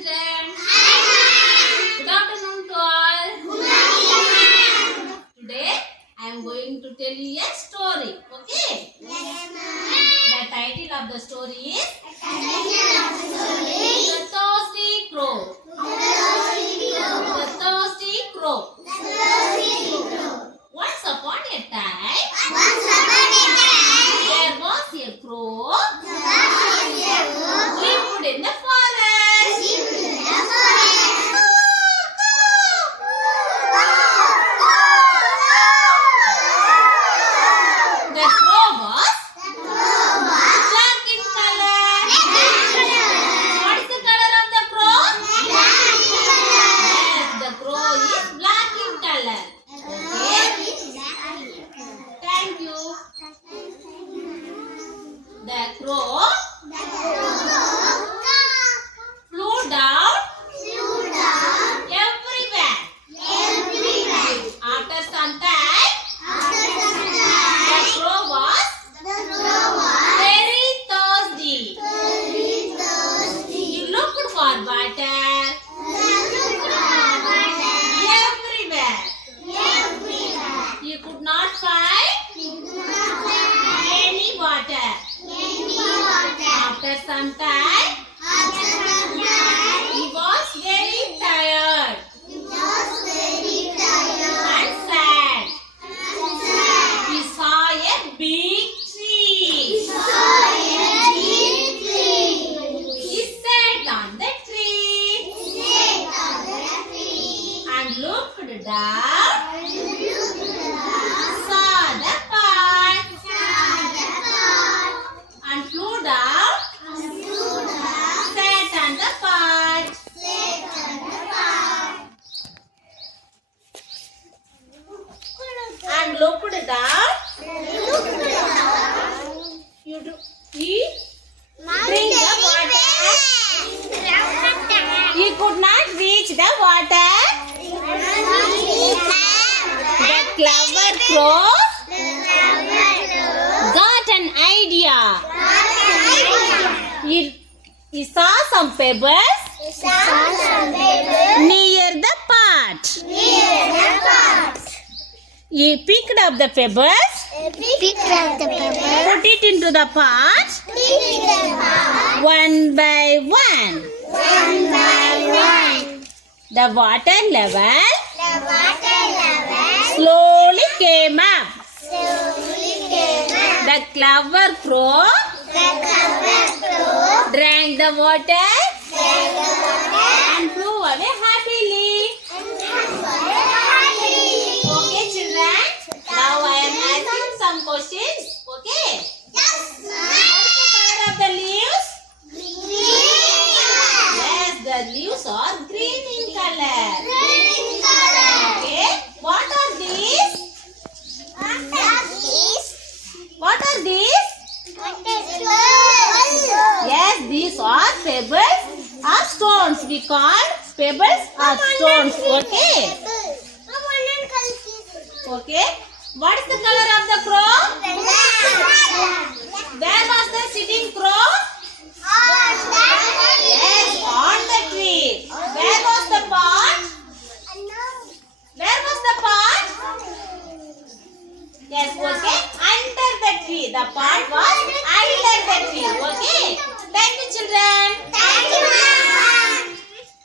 children. Hi. Good afternoon to all. Today I am going to tell you a story. Okay? Yes, ma'am. The title of the story is The Thirsty Crow. The Thirsty Crow. Once upon a time, there was a crow lived in the forest. The crow was black in color. What is the color of the crow? Yes, the crow is black in color. Okay? Thank you. The crow flew down everywhere. After some time, the crow was very thirsty. He looked for water everywhere. He could not find any water. After some time, he was very tired and sad. He saw a big tree. He sat on the tree and looked down, saw the pot and flew down, sat on the pot. And looked down. He drink the water. He could not reach the water. The clever crow got an idea. He saw some pebbles near the pot. He picked up the pebbles, put it into the pot, one by one. The water level slowly came up. The clever crow drank the water and flew away happily. Okay, children. Now I am asking some questions. Okay. What is the color of the leaves? Yes, the leaves are green in color. Okay. What are these? What are these? Yes, these are pebbles or stones. We call pebbles or stones. Okay. Okay. What is the color of the crow? Where was the sitting crow?